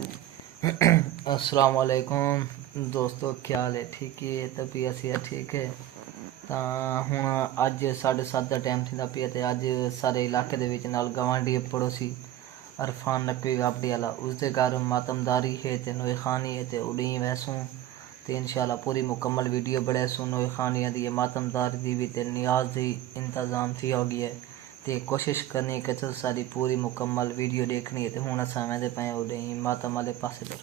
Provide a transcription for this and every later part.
السلام علیکم دوستو، کیا حال ہے؟ ٹھیک ہے؟ طبیعت سی ٹھیک ہے؟ ہوں اج 7:30 کا ٹائم تھیندا پیا تے اج سارے علاقے دے وچ نال گوانڈی پڑوسی عرفان نقوی گابڑی والا اس دے گھر ماتمداری ہے تے نوئے خانی ہے تے اڑیں ویسوں تے انشاءاللہ پوری مکمل ویڈیو بڑے سو نوئے خانیاں دی ماتمداری دی بھی تے نیاز دی انتظام تھی ہو گئی ہے تے کوشش کرنی کہ ساری پوری مکمل ویڈیو دیکھنی ہے تے ہن اساں ویندے پئے اڑیں ماتم والے پاسے پر۔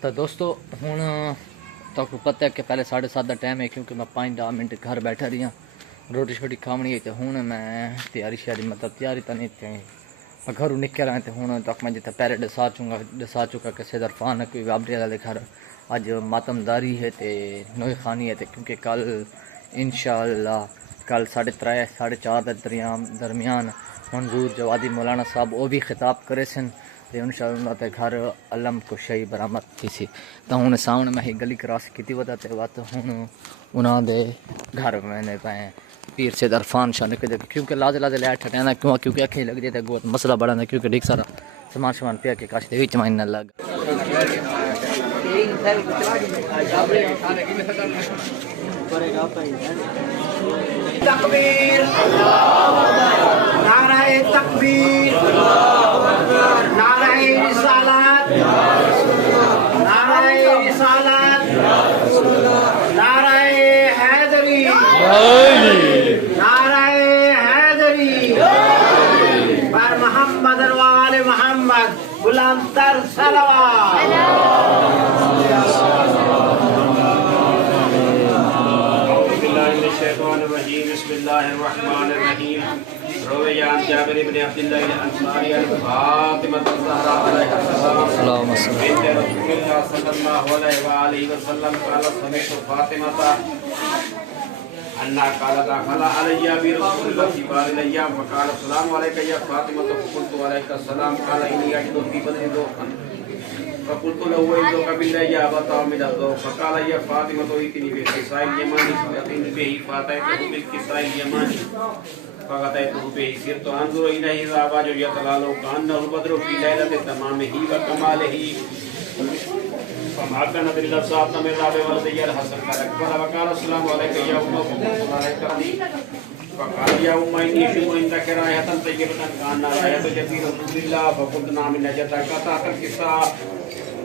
تو دوستو ہوں تک پتہ ہے کہ پہلے 7:30 کا ٹائم ہے، کیونکہ میں 5-10 منٹ گھر بیٹھا رہی ہوں، روٹی شوٹی کھاونی ہے تو ہوں میں تیاری تیاری تو نہیں تھی، میں گھروں نکل رہا ہوں۔ ہوں تک میں جتنے پہلے دسا چکا کہ سید عرفان نقوی گابڑی والے گھر اج ماتمداری ہے تے نوئے خانی ہے تے کیونکہ کل انشاءاللہ کل 3:30 درمیان منظور جوادی مولانا صاحب وہ بھی خطاب کرے سن تے انشاءاللہ تے گھر علم کو شہی برآمد کی سی، تو ہوں سامنے میں ہی گلی کراس کی وجہ تے وقت ہوں انہاں دے گھر میں پے پیر سید عرفان شاہ نقوی، کیونکہ لازے لے ٹھٹانا کیونکہ اکھیں لگ جائے تے مسئلہ بڑا ہے، کیونکہ ڈیک سارا سامان پیا کے کاش دے وچ میں نہ لگ تکبیر، نعرہ تکبیر، نعرہ رسالت، نعرہ رسالت، نعرہ حیدری، نعرہ حیدری، بر محمد وآل محمد بلند تر صلوات۔ الشیطان الرجیم، بسم اللہ الرحمن الرحیم۔ روی عن جابر بن عبداللہ الانصاری فاطمہ الزہرا علیہ السلام بنت رسول اللہ صلی اللہ علیہ وآلہ وسلم قال سمعت فاطمہ أنها قالت دخل علي برسول الله في بعض الأيام فقال السلام عليك يا فاطمة، فقلت عليك السلام، قال إني أجد في بدني ذوقا، فقلت له أيذوق بالله يا أبا طامد الذوق، فقال يا فاطمة ائتني بالكساء اليماني فأتيت به فأتيته بالكساء اليماني فأتيته به سرت أنظر إليه إذا أباج يتلالو كأنه البدر في ليلة تمامه وكماله فما كانت إلا ساعة من ذهب ولدي الحسن فأكبر وقال السلام عليك يا أم، فقلت عليك فقال يا أم إني أشم عندك رائحة طيبة كأنها رائحة جبين رسول الله، فقلت نعم إن جدك تحت الكساء،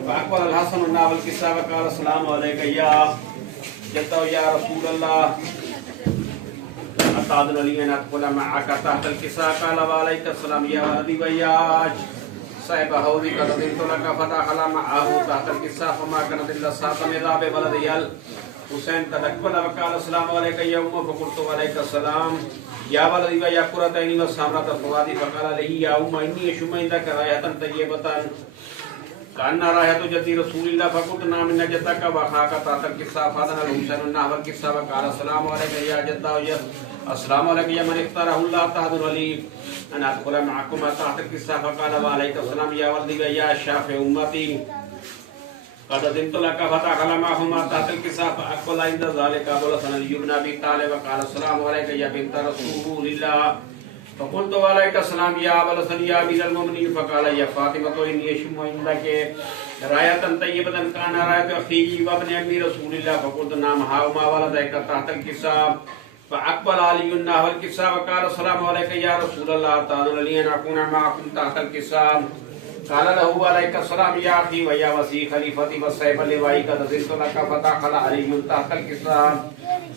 فأكبر الحسن الناب الكساء وقال السلام عليك يا جدة يا رسول الله، أتأذن لي أن أدخل معك تحت الكساء؟ قال وعليك السلام يا ولدي وياج صاحب حوضي قد رضيت لك فدخل معه تحت الكساء فما كانت إلا ساعة من ذهب ولدي الحسين تدخل وقال السلام عليك يا أم، فقلت وعليك السلام يا ولدي ويا قرة عيني وسامرة فؤادي، فقال لي يا أم إني أشم عندك رائحة طيبة كأن رائحة جدي رسول الله، فقلت نعم إن جدك وأخاك تحت الكساء، فأذن الحسين نحو الكساء وقال السلام عليك يا جدة، السلام عليك يا من اختاره الله، تأذن لي أن أدخل معكما تحت الكساء؟ فقال وعليك السلام يا ولدي ويا شافع أمتي، قد أذنت لك فدخل معهما تحت الكساء، فأقبل عند ذلك أبو الحسن علي بن أبي طالب وقال السلام عليك يا بنت رسول الله، فقلت وعليك السلام يا أبا الحسن يا أمير المؤمنين، فقال يا فاطمة إني أشم عندك رائحة طيبة كأن رائحة أخي وابن أمي رسول الله، فقلت نعم هاهما ولديك تحت الكساء، فأقبل علي نحو الكساء وقال السلام عليك يا رسول الله، تأذن لي أن أكون معكم تحت الكساء؟ قال له عليك السلام يا أخي ويا وسيع خليفتي وصاحب اللواء، قد أذنت لك فدخل علي تحت الكساء،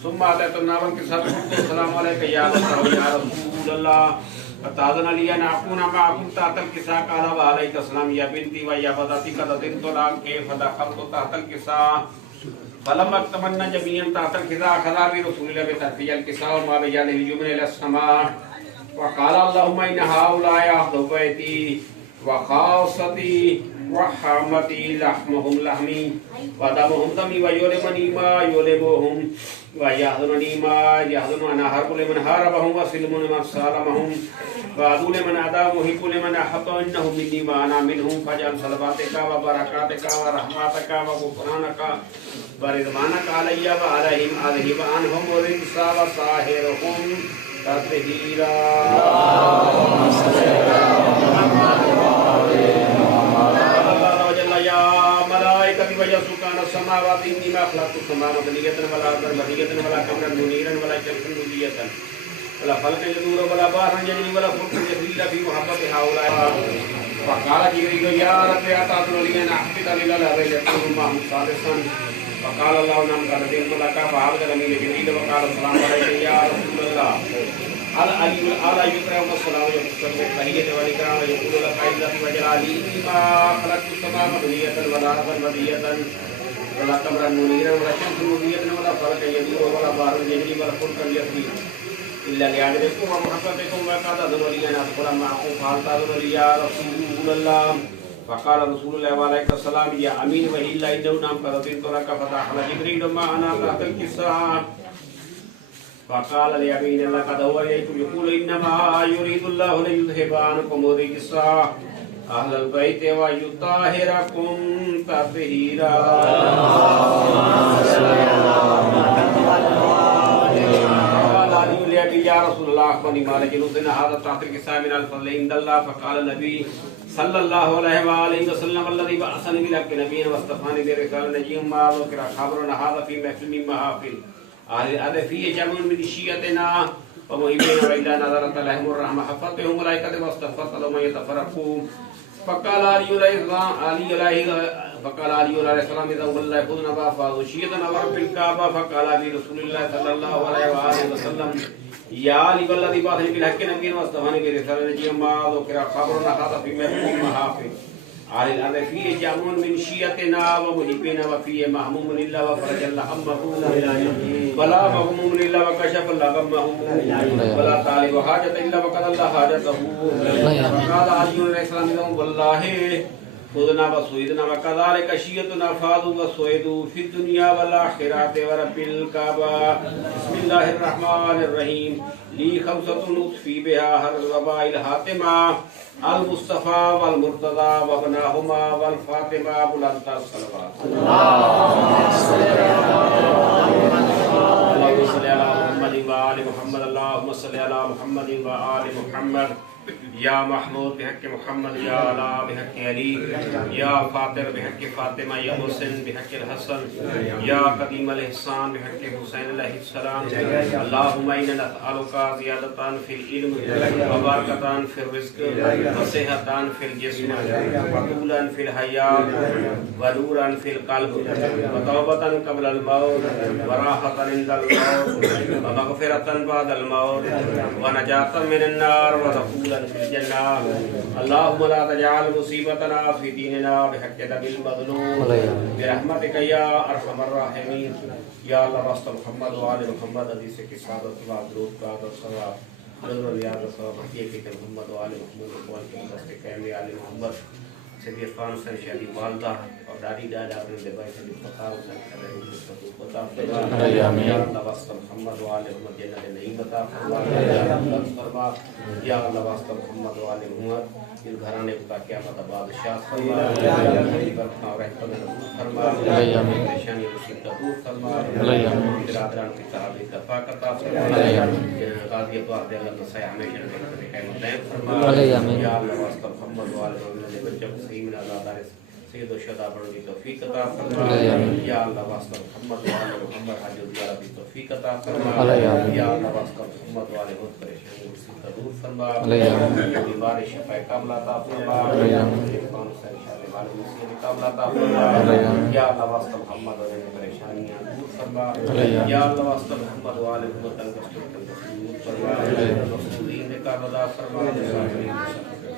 ثم أتيت نحو الكساء فقلت السلام عليك يا أبا يا رسول الله، فتأذن لي أن أكون معكم تحت الكساء؟ قال وعليك السلام يا بنتي ويا فتاتي، قد أذنت لك فدخلت تحت الكساء، فلما اكتملنا جميعا تحت الكساء أخذا برسول الله بطرفي الكساء وما بجانب اليمنى إلى السماء، وقال اللهم إن هؤلاء أهل بيتي وخاصتي وحامتي لحمهم لحمي ودمهم دمي ويلمني ما يلمهم ويحضنني ما يحضن أنا حرب لمن حاربهم وسلم لمن سالمهم وعدو لمن عدا محب لمن أحب إنهم مني وأنا منهم فاجعل صلواتك وبركاتك ورحمتك وغفرانك ورضوانك علي وعليهم أذهب عنهم الرجس وطهرهم تطهيرا. وجل سكان السماوات إني ما خلقت السماوات مبنية ولا أرضا مبنية ولا قمرا منيرا ولا شمسا مضيئة ولا خلقا يدور ولا بحرا يجري ولا فلكا يجري في محبة هؤلاء. فقال جبريل يا رب أتأذن لي أن أحبط لله يكون معهم صالحا فقال الله نعم قد أذنت لك فعبد الأمين جبريل وقال السلام عليك يا رسول الله. على يكرم السلام يقول التحية والإكرام يقول لك عزتي وجلالي ما خلقت السماء مبنية ولا أرضا مبنية ولا قمرا منيرا ولا شمسا مضيئة ولا فلكا يدور ولا بحر يجري ولا فلكا يجري إلا لعبدكم ومحبتكم وقد أذن لي أن أدخل معكم فهل تأذن لي يا رسول الله. فقال رسول الله عليه السلام يا أمين وإلا إنه نعم قد أذنت لك فدخل جبريل معنا تحت الكساء فقال ليمين لقد هويتم يقول إنما يريد الله ليذهب عنكم الرجس أهل البيت ويطهركم تطهيرا. قال علي لأبي يا رسول الله أخبرني ما لجلوسنا هذا تحت الكساء من الفضل عند الله. فقال النبي صلى الله عليه وآله وسلم الذي بعثني بالحق نبيا واصطفاني برسالة نجيا ما ذكر خبرنا هذا في محفل من محافل أهل الأدب فيه جمع من شيعتنا ومهمين وإلا نظرت لهم الرحمة حفظتهم ملائكة واستغفرت لهم يتفرقون. فقال علي عليه السلام إذا والله خذنا فافاضوا شيئا ورب الكعبة. فقال أبي رسول الله صلى الله عليه وآله وسلم يا علي والذي بعثني بالحق نبيا واصطفاني برسالة نجيا ما ذكر خبرنا هذا في محفل محافل أهل الأرض فيه جمع من شيعتنا ومحبين وفيه مهموم إلا وفرج الله همه ولا مغموم إلا وكشف الله غمه ولا طالب حاجة إلا وقضى الله حاجته. فقال علي عليه السلام والله خذنا وسويدنا وكذلك شيعتنا فاضوا وسويدوا في الدنيا والآخرة ورب الكعبة. بسم الله الرحمن الرحيم. لي خمسة نطفي بها هر الوباء الحاتمة المصطفى والمرتضى وابناهما والفاطمة بلند الصلوات. اللهم صل على محمد وآل محمد. اللهم صل على محمد وآل محمد. يا محمود بحق محمد يا علا بحق علي يا فاطر بحق فاطمة يا حسن بحق الحسن يا قديم الإحسان بحق حسين عليه السلام. اللهم إنا نسألك زيادة في العلم وبركة في الرزق وصحة في الجسم وطولا في الحياة ونورا في القلب وتوبة قبل الموت وراحة عند الموت ومغفرة بعد الموت ونجاة من النار ودخولا في الجنة. اللهم لا تجعل مصيبتنا في ديننا بحق دم المظلوم برحمتك يا أرحم الراحمين. يا الله راست محمد وآل محمد حدیث کی سعادت و درود کا ثواب نظر ریاض ثواب یہ کہ محمد وآل محمد اقوال کے دستے قائم آل محمد سید عرفان حسین شادی والدہ اور دادی دادا اپنے دبائی سے فخار حسین کرے بتا فرما یا اللہ واسطہ محمد وآل محمد جنت نہیں بتا فرما یا اللہ واسطہ محمد وآل محمد اس گھرانے کا قیامت بادشاہ فرما برکھا اور رحمت نبوت فرما پریشانی مصیبت دور فرما برادران کی صحابی دفاع کرتا فرما غازی ابواب دے اللہ نصیح ہمیشہ رحمت قیمت دائم فرما یا اللہ واسطہ محمد وآل محمد بچہ صحیح من آزادار سید و شہداء بڑھنے کی توفیق عطا فرما یا اللہ واسطہ محمد وآل محمد حج زیارت کی توفیق عطا فرما یا اللہ واسطہ محمد وآل محمد پریشانی مصیبت دور فرما بیمار شفا کامل عطا فرما قرآن سے شاہ والے مسیح کامل عطا فرما یا اللہ واسطہ محمد وآل پریشانیاں دور فرما یا اللہ واسطہ محمد وآل محمد تنگستر فرما رسولین کا رضا فرما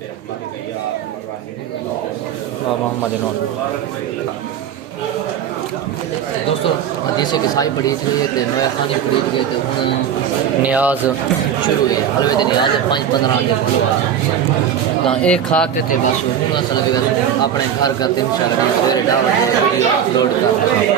برحمتك يا ارحم الراحمين محمد دوستو حدیث کی سائی پڑھی تھی تے نوے خانی پڑھی گئے تے ہن نیاز شروع ہوئی حلوے دی نیاز 5-15 دن تا ایک کھا کے تے بس ہن اصل اپنے گھر کا 3-4 دن سویرے ڈاول اپلوڈ کر